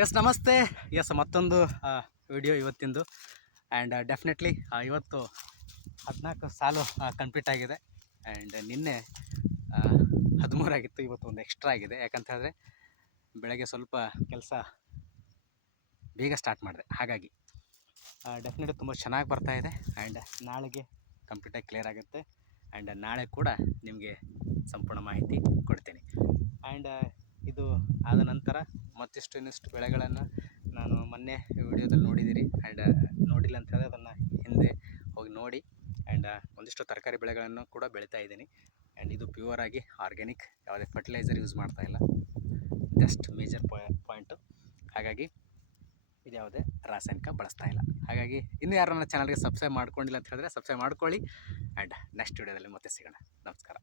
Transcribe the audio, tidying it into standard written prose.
S ನಮಸ್ತೆ. S ಮತ್ತೊಂದು video ಇವತ್ತಿಂದು. And definitely ಇವತ್ತು 14 ಸಾಲು ಕಂಪ್ಲೀಟ್ ಆಗಿದೆ. ಆ್ಯಂಡ್ ನಿನ್ನೆ 13 ಆಗಿತ್ತು, ಇವತ್ತು ಒಂದು ಎಕ್ಸ್ಟ್ರಾ ಆಗಿದೆ. ಯಾಕಂತ ಹೇಳಿದ್ರೆ ಬೆಳಗ್ಗೆ ಸ್ವಲ್ಪ ಕೆಲಸ ಬೇಗ ಸ್ಟಾರ್ಟ್ ಮಾಡಿದೆ, ಹಾಗಾಗಿ ಡೆಫಿನೆಟ್ಲಿ ತುಂಬ ಚೆನ್ನಾಗಿ ಬರ್ತಾಯಿದೆ. ಆ್ಯಂಡ್ ನಾಳೆಗೆ ಕಂಪ್ಲೀಟಾಗಿ ಕ್ಲಿಯರ್ ಆಗುತ್ತೆ. ಆ್ಯಂಡ್ ನಾಳೆ ಕೂಡ ನಿಮಗೆ ಸಂಪೂರ್ಣ ಮಾಹಿತಿ ಕೊಡ್ತೀನಿ. ಆ್ಯಂಡ್ ಇದು ಆದ ನಂತರ ಮತ್ತಿಷ್ಟು ಇನ್ನಿಷ್ಟು ಬೆಳೆಗಳನ್ನು ನಾನು ಮೊನ್ನೆ ವಿಡಿಯೋದಲ್ಲಿ ನೋಡಿದ್ದೀರಿ. ಆ್ಯಂಡ್ ನೋಡಿಲ್ಲ ಅಂತ ಹೇಳಿದ್ರೆ ಅದನ್ನು ಹಿಂದೆ ಹೋಗಿ ನೋಡಿ. ಆ್ಯಂಡ್ ಒಂದಿಷ್ಟು ತರಕಾರಿ ಬೆಳೆಗಳನ್ನು ಕೂಡ ಬೆಳೀತಾ ಇದ್ದೀನಿ. ಆ್ಯಂಡ್ ಇದು ಪ್ಯೂರ್ ಆಗಿ ಆರ್ಗ್ಯಾನಿಕ್, ಯಾವುದೇ ಫರ್ಟಿಲೈಸರ್ ಯೂಸ್ ಮಾಡ್ತಾಯಿಲ್ಲ, ಜಸ್ಟ್ ಮೇಜರ್ ಪಾಯಿಂಟು. ಹಾಗಾಗಿ ಇದು ಯಾವುದೇ ರಾಸಾಯನಿಕ ಬಳಸ್ತಾ ಇಲ್ಲ. ಹಾಗಾಗಿ ಇನ್ನೂ ಯಾರು ನನ್ನ ಚಾನಲ್ಗೆ ಸಬ್ಸ್ಕ್ರೈಬ್ ಮಾಡ್ಕೊಂಡಿಲ್ಲ ಅಂತ ಹೇಳಿದ್ರೆ ಸಬ್ಸ್ಕ್ರೈಬ್ ಮಾಡ್ಕೊಳ್ಳಿ. ಆ್ಯಂಡ್ ನೆಕ್ಸ್ಟ್ ವಿಡಿಯೋದಲ್ಲಿ ಮತ್ತೆ ಸಿಗೋಣ. ನಮಸ್ಕಾರ.